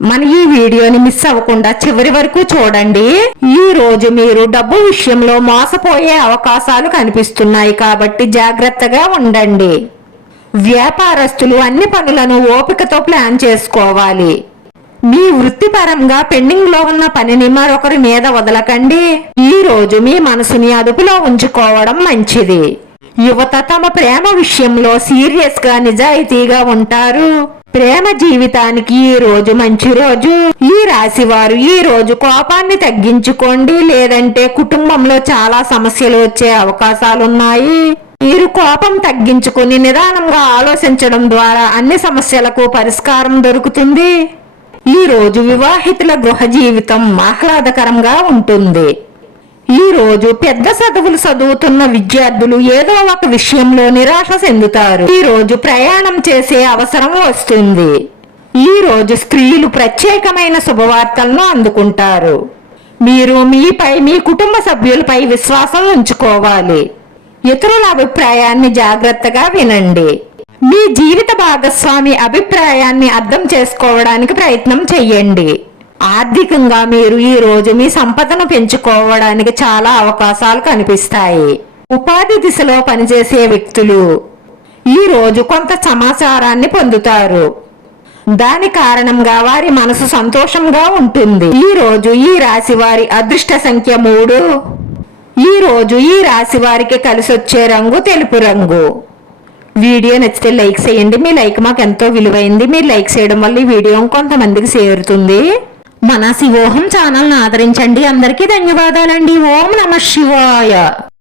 మన ఈ వీడియోని మిస్ అవ్వకుండా చివరి వరకు చూడండి. ఈ రోజు మీరు డబ్బు విషయంలో మోసపోయే అవకాశాలు కనిపిస్తున్నాయి కాబట్టి జాగ్రత్తగా ఉండండి. వ్యాపారస్తులు అన్ని పనులను ఓపికతో ప్లాన్ చేసుకోవాలి. మీ వృత్తిపరంగా పెండింగ్లో ఉన్న పనిని మరొకరి మీద వదలకండి. ఈ రోజు మీ మనసుని అదుపులో ఉంచుకోవడం మంచిది. యువత తమ ప్రేమ విషయంలో సీరియస్గా నిజాయితీగా ఉంటారు. ప్రేమ జీవితానికి ఈ రోజు మంచి రోజు. ఈ రాశి వారు ఈ రోజు కోపాన్ని తగ్గించుకోండి. లేదంటే కుటుంబంలో చాలా సమస్యలు వచ్చే అవకాశాలున్నాయి. మీరు కోపం తగ్గించుకుని నిదానంగా ఆలోచించడం ద్వారా అన్ని సమస్యలకు పరిష్కారం దొరుకుతుంది. ఈ రోజు వివాహితుల గృహ జీవితం ఆహ్లాదకరంగా ఉంటుంది. ఈ రోజు పెద్ద చదువులు చదువుతున్న విద్యార్థులు ఏదో ఒక విషయంలో నిరాశ చెందుతారు. ఈ రోజు ప్రయాణం చేసే అవసరం వస్తుంది. ఈ రోజు స్త్రీలు ప్రత్యేకమైన శుభవార్తలను అందుకుంటారు. మీరు మీపై మీ కుటుంబ సభ్యులపై విశ్వాసం ఉంచుకోవాలి. ఇతరుల అభిప్రాయాన్ని జాగ్రత్తగా వినండి. మీ జీవిత భాగస్వామి అభిప్రాయాన్ని అర్థం చేసుకోవడానికి ప్రయత్నం చెయ్యండి ఆర్థికంగా మీరు ఈ రోజు మీ సంపదను పెంచుకోవడానికి చాలా అవకాశాలు కనిపిస్తాయి. ఉపాధి దిశలో పనిచేసే వ్యక్తులు ఈ రోజు కొంత సమాచారాన్ని పొందుతారు. దాని కారణంగా వారి మనసు సంతోషంగా ఉంటుంది. ఈ రోజు ఈ రాశి వారి అదృష్ట సంఖ్య మూడు. ఈ రోజు ఈ రాశి వారికి కలిసొచ్చే రంగు తెలుపు రంగు. వీడియో నచ్చితే లైక్ చేయండి. మీ లైక్ మాకు ఎంతో విలువైంది. మీరు లైక్ చేయడం వల్ల ఈ వీడియో కొంతమందికి చేరుతుంది. మన శివోహం ఛానల్ను ఆదరించండి. అందరికీ ధన్యవాదాలండి. ఓం నమ శివాయ.